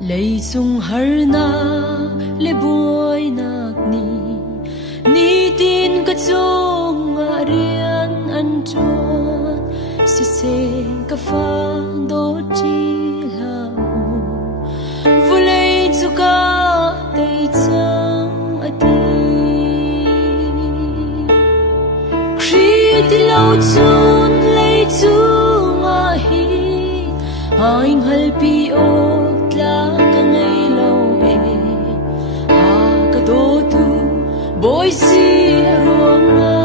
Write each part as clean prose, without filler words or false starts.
lei chung harna le boy nak ni tin ka chung a rian an chuan si se ka fa do chi la vu lei chu ka tei chang a ti khri ti lo chun lei chung a hi anh hal pi o tla ka ngai lo e a ka do tu boy si roma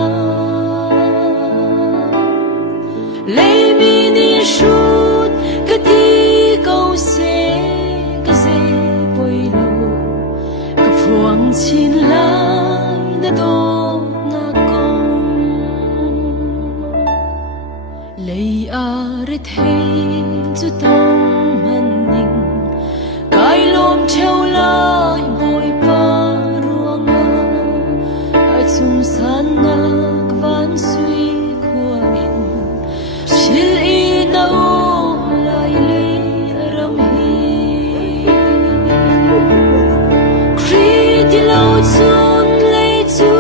lei mi ni shut ka ti ko se ka se boy lo ka phuang chin lai na do na kong lei a re thei chu tong man ning kai lom theo lai boy pa ruang a chung san na kwan sui khua in sil i na o lai le ram hi kri ti lo chun le chu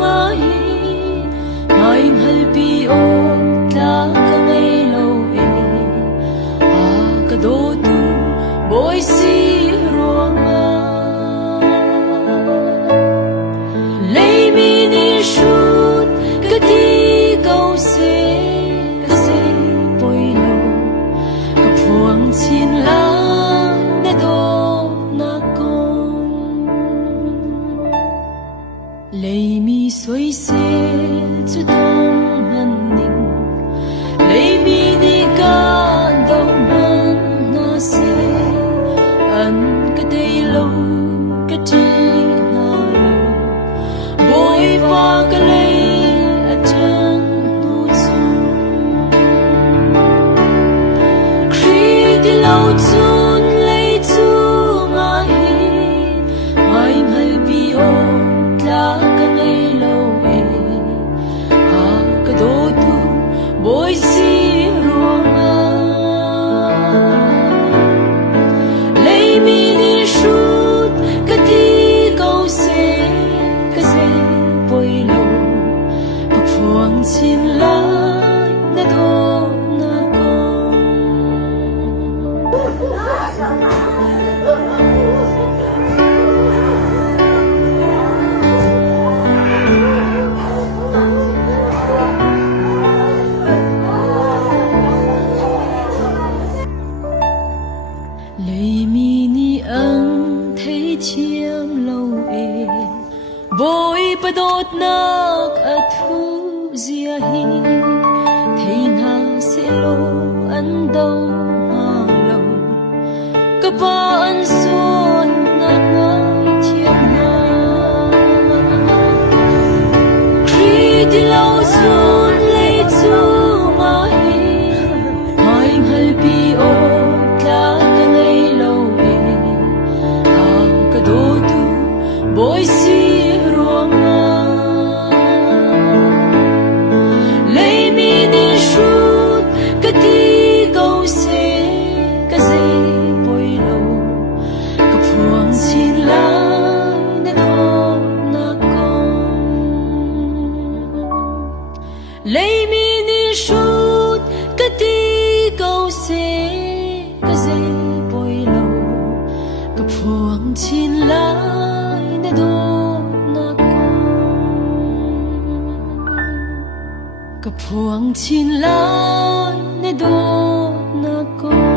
ma hi mai hal pi o ta ka ngai lo e a ka do tu boy si roma lei mi ni shut ka ti ko se boy lo ka phuang chin la na do na kong lei mi soi se chu dong man ning lei mi ni ka do man na se an ka dei lo ka ti na lo boy pa ka lei a chan nu chu khri ti lo chun lei chu ma hi mai hal pi o tla ka ngai lo e a ka do tu boy si roma lei mi ni shut ka ti ko se boy lo ka phuang chin lai na do na kong lei mi ni an thei thiam lo e boy pa dot nak a thu zia hi thei na se lo an do na lo ka pa an son nak ngai thiam na khri ti lo chun lei chu ma hi mai hal pi o tla ka ngai lo e a ka do tu boy si roma lei mi ni shut ka ti ko se boy lo ka phuang chin lai na do na kong lei mi ni shut ka ti ko se boy lo ka phuang chin lai na do na kong ka phuang chin lai na do na kong